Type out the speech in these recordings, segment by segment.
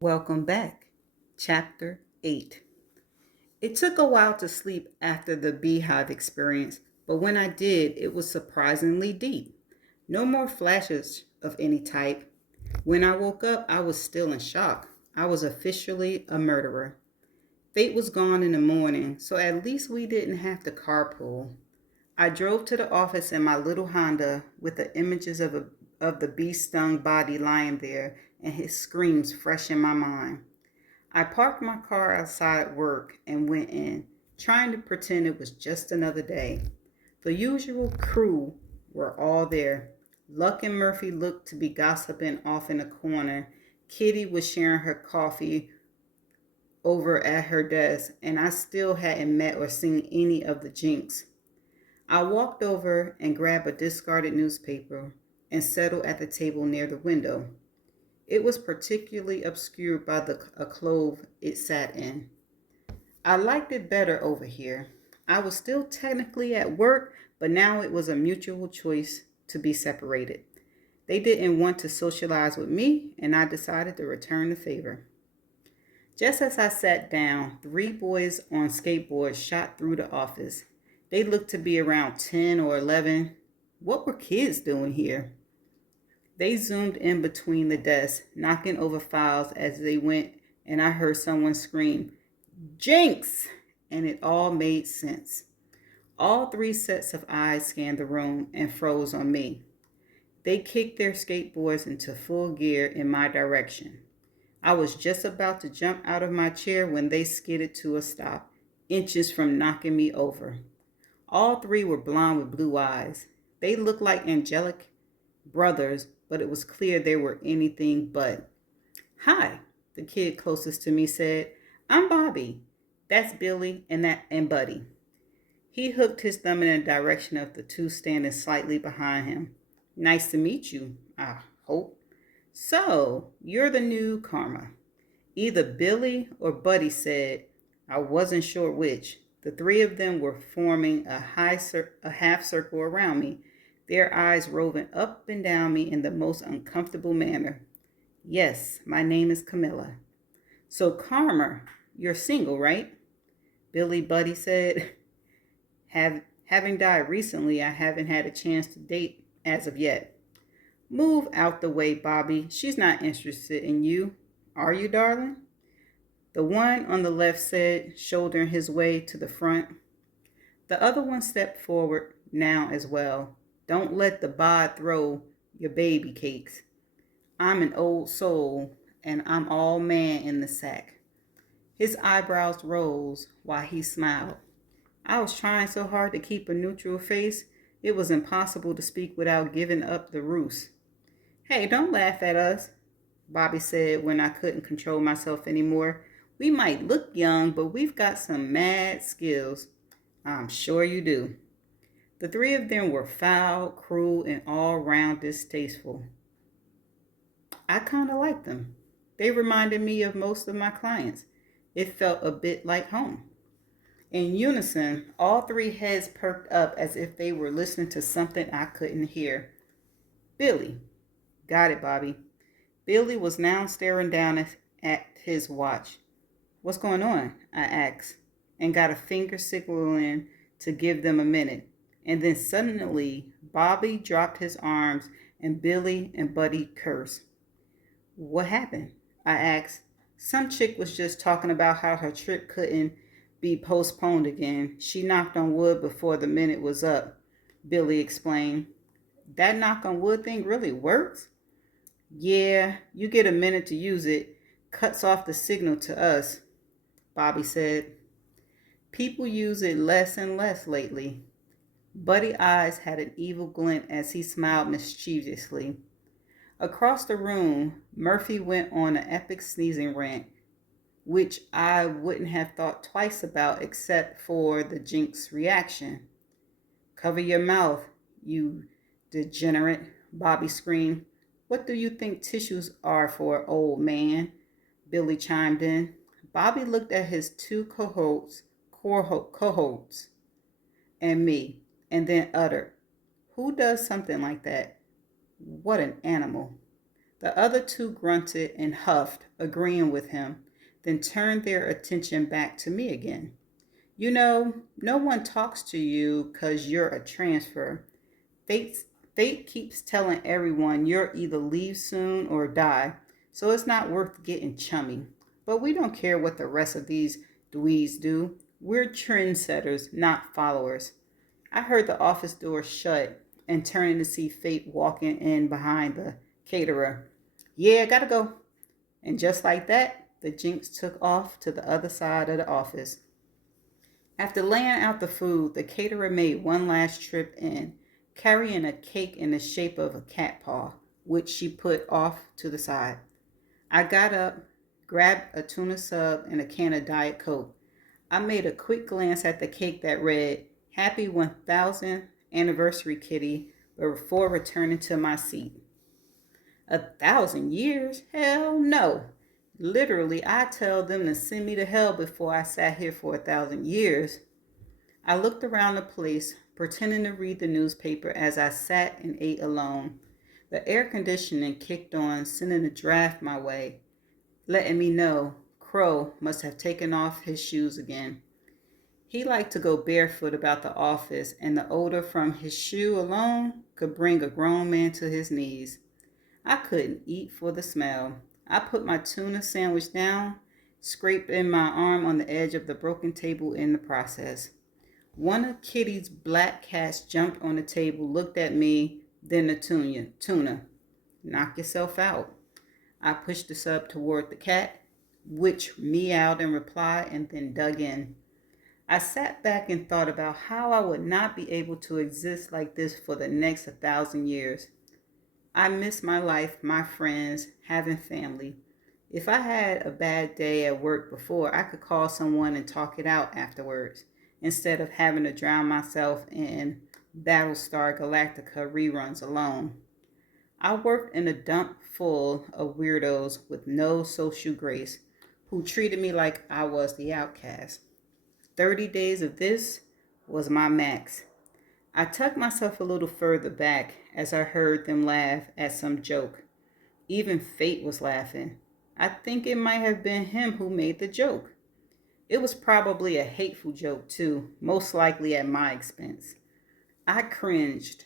Welcome back. Chapter 8. It took a while to sleep after the beehive experience, but when I did, it was surprisingly deep. No more flashes of any type. When I woke up, I was still in shock. I was officially a murderer. Fate was gone in the morning, so at least we didn't have to carpool. I drove to the office in my little Honda with the images of the bee stung body lying there and his screams fresh in my mind. I parked my car outside work and went in, trying to pretend it was just another day. The usual crew were all there. Luck and Murphy looked to be gossiping off in a corner. Kitty was sharing her coffee over at her desk, and I still hadn't met or seen any of the Jinx. I walked over and grabbed a discarded newspaper and settled at the table near the window. It was particularly obscured by a clove it sat in. I liked it better over here. I was still technically at work, but now it was a mutual choice to be separated. They didn't want to socialize with me, and I decided to return the favor. Just as I sat down, three boys on skateboards shot through the office. They looked to be around 10 or 11. What were kids doing here? They zoomed in between the desks, knocking over files as they went, and I heard someone scream, Jinx! And it all made sense. All three sets of eyes scanned the room and froze on me. They kicked their skateboards into full gear in my direction. I was just about to jump out of my chair when they skidded to a stop, inches from knocking me over. All three were blonde with blue eyes. They looked like angelic brothers, but it was clear they were anything but. Hi, the kid closest to me said. I'm Bobby. That's Billy and Buddy. He hooked his thumb in the direction of the two standing slightly behind him. Nice to meet you, I hope. So, you're the new Karma. Either Billy or Buddy said. I wasn't sure which. The three of them were forming a half circle around me, their eyes roving up and down me in the most uncomfortable manner. Yes, my name is Camilla. So, Karma, you're single, right? Billy Buddy said. Having died recently, I haven't had a chance to date as of yet. Move out the way, Bobby. She's not interested in you. Are you, darling? The one on the left said, shouldering his way to the front. The other one stepped forward now as well. Don't let the bod throw your baby cakes. I'm an old soul, and I'm all man in the sack. His eyebrows rose while he smiled. I was trying so hard to keep a neutral face, it was impossible to speak without giving up the ruse. Hey, don't laugh at us, Bobby said when I couldn't control myself anymore. We might look young, but we've got some mad skills. I'm sure you do. The three of them were foul, cruel, and all round distasteful. I kind of liked them. They reminded me of most of my clients. It felt a bit like home. In unison, all three heads perked up as if they were listening to something I couldn't hear. Billy. Got it, Bobby. Billy was now staring down at his watch. What's going on? I asked, and got a finger signaling to give them a minute. And then suddenly, Bobby dropped his arms, and Billy and Buddy cursed. What happened? I asked. Some chick was just talking about how her trip couldn't be postponed again. She knocked on wood before the minute was up, Billy explained. That knock on wood thing really works? Yeah, you get a minute to use it. Cuts off the signal to us, Bobby said. People use it less and less lately. Buddy eyes had an evil glint as he smiled mischievously. Across the room, Murphy went on an epic sneezing rant, which I wouldn't have thought twice about except for the Jinx reaction. Cover your mouth, you degenerate, Bobby screamed. What do you think tissues are for, old man? Billy chimed in. Bobby looked at his two cohorts and me, and then uttered, Who does something like that? What an animal. The other two grunted and huffed, agreeing with him, then turned their attention back to me again. You know, no one talks to you 'cause you're a transfer. Fate, fate keeps telling everyone you'll either leave soon or die, so it's not worth getting chummy. But we don't care what the rest of these dweebs do. We're trendsetters, not followers. I heard the office door shut and turning to see Fate walking in behind the caterer. Yeah, gotta go. And just like that, the Jinx took off to the other side of the office. After laying out the food, the caterer made one last trip in, carrying a cake in the shape of a cat paw, which she put off to the side. I got up, grabbed a tuna sub and a can of Diet Coke. I made a quick glance at the cake that read, Happy 1000th Anniversary Kitty, before returning to my seat. 1,000 years? Hell no. Literally, I tell them to send me to hell before I sat here for 1,000 years. I looked around the place, pretending to read the newspaper as I sat and ate alone. The air conditioning kicked on, sending a draft my way, letting me know Crow must have taken off his shoes again. He liked to go barefoot about the office, and the odor from his shoe alone could bring a grown man to his knees. I couldn't eat for the smell. I put my tuna sandwich down, scraping my arm on the edge of the broken table in the process. One of Kitty's black cats jumped on the table, looked at me, then the tuna. Knock yourself out. I pushed the sub toward the cat, which meowed in reply and then dug in. I sat back and thought about how I would not be able to exist like this for the next 1,000 years. I miss my life, my friends, having family. If I had a bad day at work before, I could call someone and talk it out afterwards, instead of having to drown myself in Battlestar Galactica reruns alone. I worked in a dump full of weirdos with no social grace who treated me like I was the outcast. 30 days of this was my max. I tucked myself a little further back as I heard them laugh at some joke. Even Fate was laughing. I think it might have been him who made the joke. It was probably a hateful joke, too, most likely at my expense. I cringed.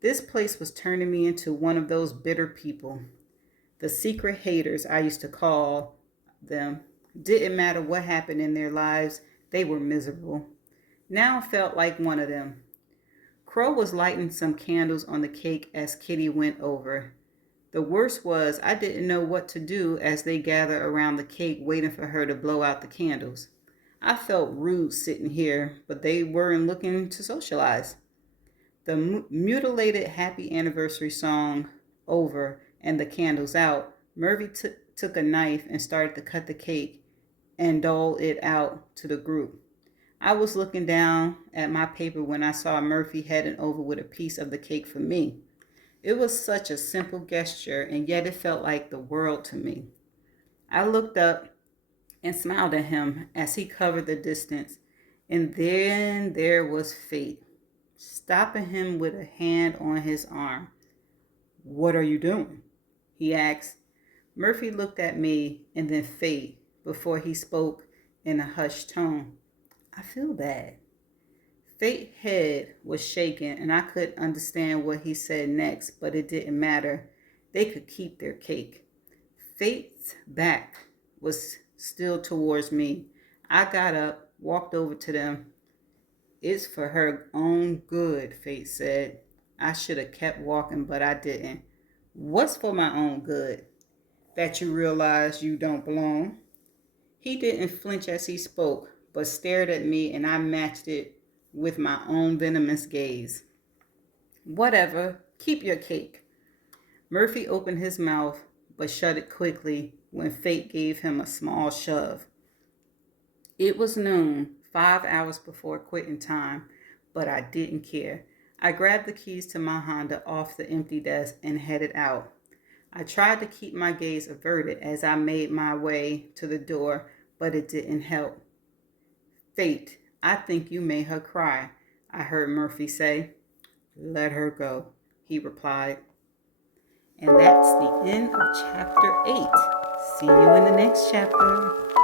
This place was turning me into one of those bitter people. The secret haters, I used to call them. Didn't matter what happened in their lives, they were miserable. Now I felt like one of them. Crow was lighting some candles on the cake as Kitty went over. The worst was I didn't know what to do as they gathered around the cake waiting for her to blow out the candles. I felt rude sitting here, but they weren't looking to socialize. The mutilated happy anniversary song over and the candles out, Murphy took a knife and started to cut the cake and dole it out to the group. I was looking down at my paper when I saw Murphy heading over with a piece of the cake for me. It was such a simple gesture, and yet it felt like the world to me. I looked up and smiled at him as he covered the distance, and then there was Fate, stopping him with a hand on his arm. What are you doing? He asked. Murphy looked at me and then Fate before he spoke in a hushed tone. I feel bad. Fate's head was shaking and I couldn't understand what he said next, but it didn't matter. They could keep their cake. Fate's back was still towards me. I got up, walked over to them. It's for her own good, Fate said. I should have kept walking, but I didn't. What's for my own good? That you realize you don't belong? He didn't flinch as he spoke, but stared at me and I matched it with my own venomous gaze. Whatever, keep your cake. Murphy opened his mouth, but shut it quickly when Fate gave him a small shove. It was noon, 5 hours before quitting time, but I didn't care. I grabbed the keys to my Honda off the empty desk and headed out. I tried to keep my gaze averted as I made my way to the door, but it didn't help. Fate, I think you made her cry, I heard Murphy say. Let her go, he replied. And that's the end of chapter 8. See you in the next chapter.